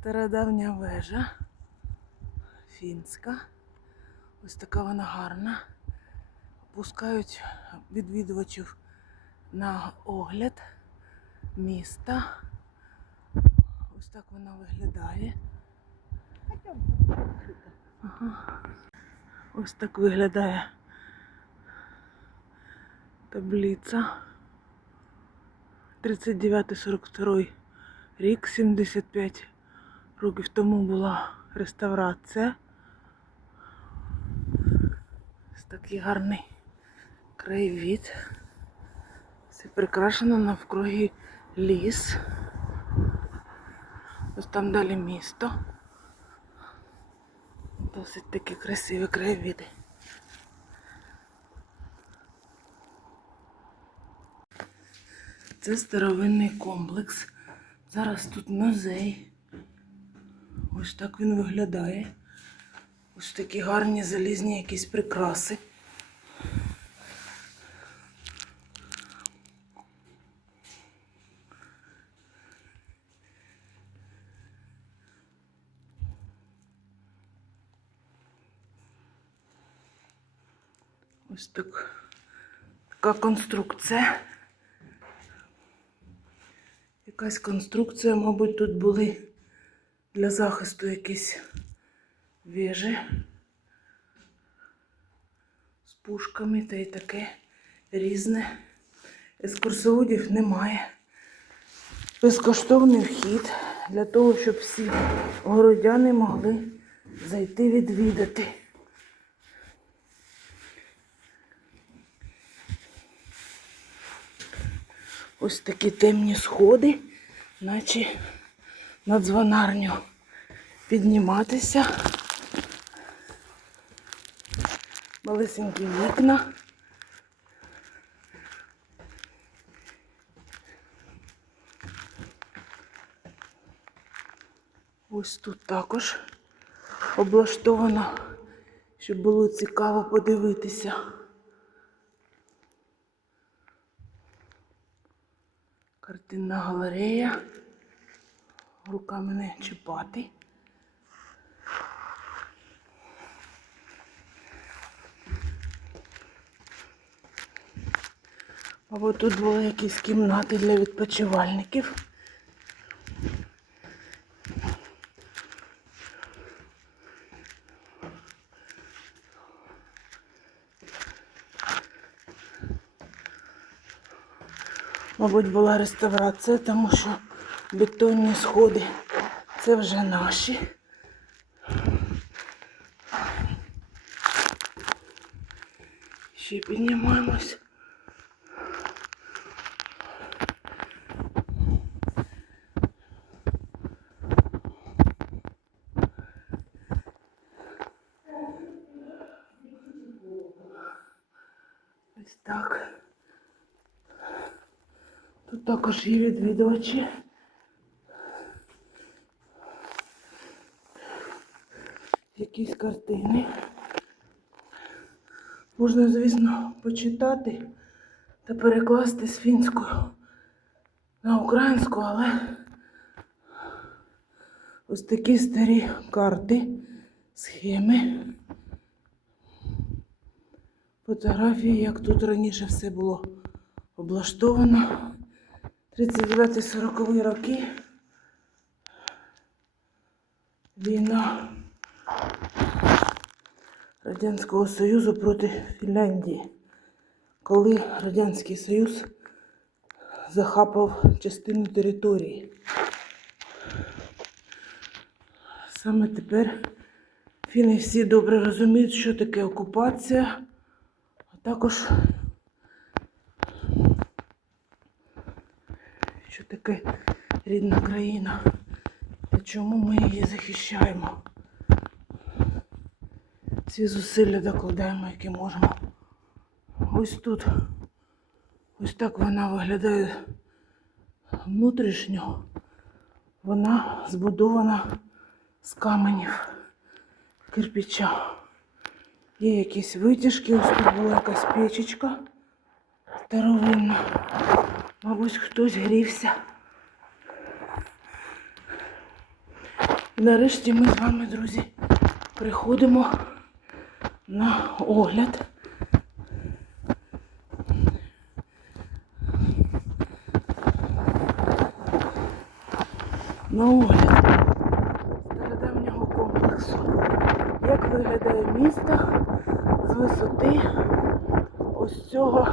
Стародавня вежа. Фінська. Ось така вона гарна. Пускають відвідувачів на огляд міста. Ось так вона виглядає. Ага. Ось так виглядає таблиця. 39-42 рік, 75 років тому була реставрація. Ось такий гарний краєвід. Все прикрашено навкруги ліс. Ось там далі місто. Досить такі красиві краєвіди. Це старовинний комплекс. Зараз тут музей. Ось так він виглядає. Ось такі гарні залізні якісь прикраси. Ось так. Така конструкція. Якась конструкція, мабуть, тут були для захисту якісь вежі з пушками та й таке різне. Екскурсоводів немає. Безкоштовний вхід для того, щоб всі городяни могли зайти відвідати. Ось такі темні сходи, наче на дзвонарню підніматися. Малесенькі вікна. Ось тут також облаштовано, щоб було цікаво подивитися. Картинна галерея. Руками не чіпати. Або тут були якісь кімнати для відпочивальників. Мабуть, була реставрація, тому що бетонні сходи це вже наші. Ще піднімаємось. Ось так. Тут також є відвідувачі. Якісь картини. Можна, звісно, почитати та перекласти з фінською на українську, але ось такі старі карти, схеми, фотографії, як тут раніше все було облаштовано. 39-40 роки. Війна Радянського Союзу проти Фінляндії, коли Радянський Союз захапав частину території. Саме тепер фіни всі добре розуміють, що таке окупація, а також що таке рідна країна та чому ми її захищаємо. Ці зусилля докладаємо, які можемо. Ось тут. Ось так вона виглядає внутрішньо. Вона збудована з каменів, кирпича. Є якісь витяжки, ось тут була якась печечка старовинна. Мабуть, хтось грівся. Нарешті ми з вами, друзі, приходимо на огляд. На огляд стародавнього комплексу. Як виглядає місто з висоти ось цього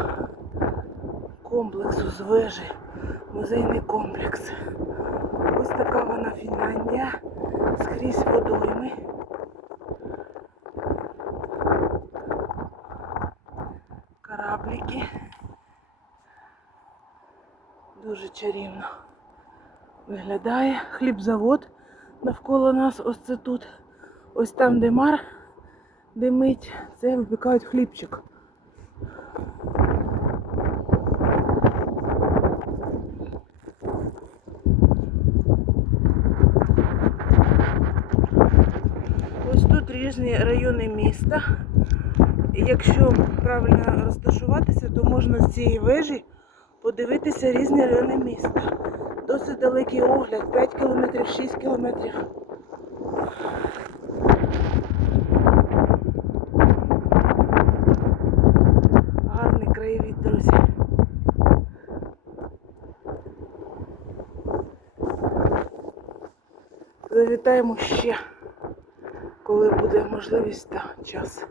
комплексу з вежі. Музейний комплекс. Ось така вона Фінляндія. Скрізь водойми. Дуже чарівно виглядає. Хлібзавод навколо нас ось це тут. Ось там, де мар димить, це випікають хлібчик. Ось тут різні райони міста. Якщо правильно розташуватися, то можна з цієї вежі подивитися різні райони міста. Досить далекий огляд, 5 кілометрів, 6 кілометрів. Гарний краєвід, друзі. Завітаємо ще, коли буде можливість та час.